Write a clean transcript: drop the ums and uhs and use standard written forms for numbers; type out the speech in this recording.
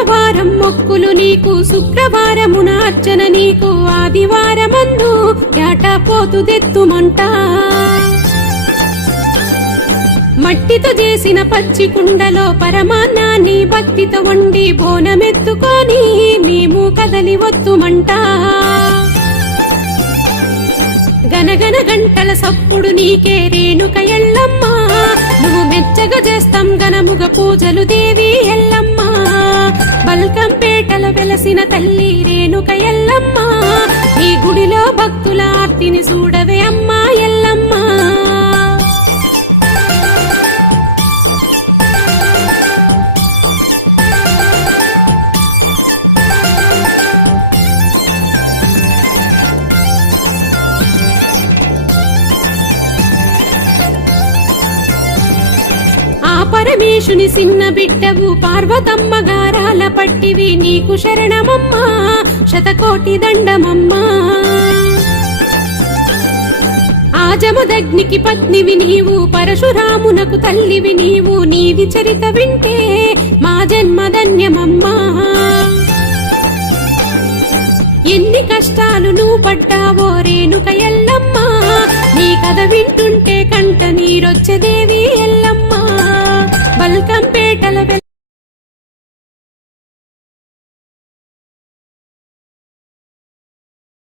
సోమవారం మొక్కులు నీకు, శుక్రవారమున అర్చన నీకు, ఆదివారమందు ఏటపోతు తెత్తుమంట. మట్టితో చేసిన పచ్చి కుండలో పరమాన్నాన్ని భక్తితో వండి బోనమెత్తుకొని మేము కదలి వత్తుమంట. గనగన గంటల సప్పుడు నీకే రేణుక ఎల్లమ్మ, నువ్వు మెచ్చగా చేస్తాం ఘనముగ పూజలు దేవి ఎల్లమ్మ. బల్కంపేటల వెలసిన తల్లి రేణుక ఎల్లమ్మ, ఈ గుడిలో భక్తుల ఆర్తిని చూడవే అమ్మా ఎల్లమ్మ. పరమేశుని సిన్న బిడ్డవు పార్వతమ్మ గారాల పట్టివి, నీకు శరణమమ్మా శతకోటి దండమమ్మా. ఆజమదగ్నికి పత్నివి నీవు, పరశురామునకు తల్లివి నీవు, నీది చరిత వింటే మా జన్మధన్యమమ్మా. ఎన్ని కష్టాలు నువ్వు పడ్డావో రేణుక ఎల్లమ్మ, నీ కథ వింటుంటే కంట నీరొచ్చే దేవి ఎల్లమ్మ. బల్కంపేట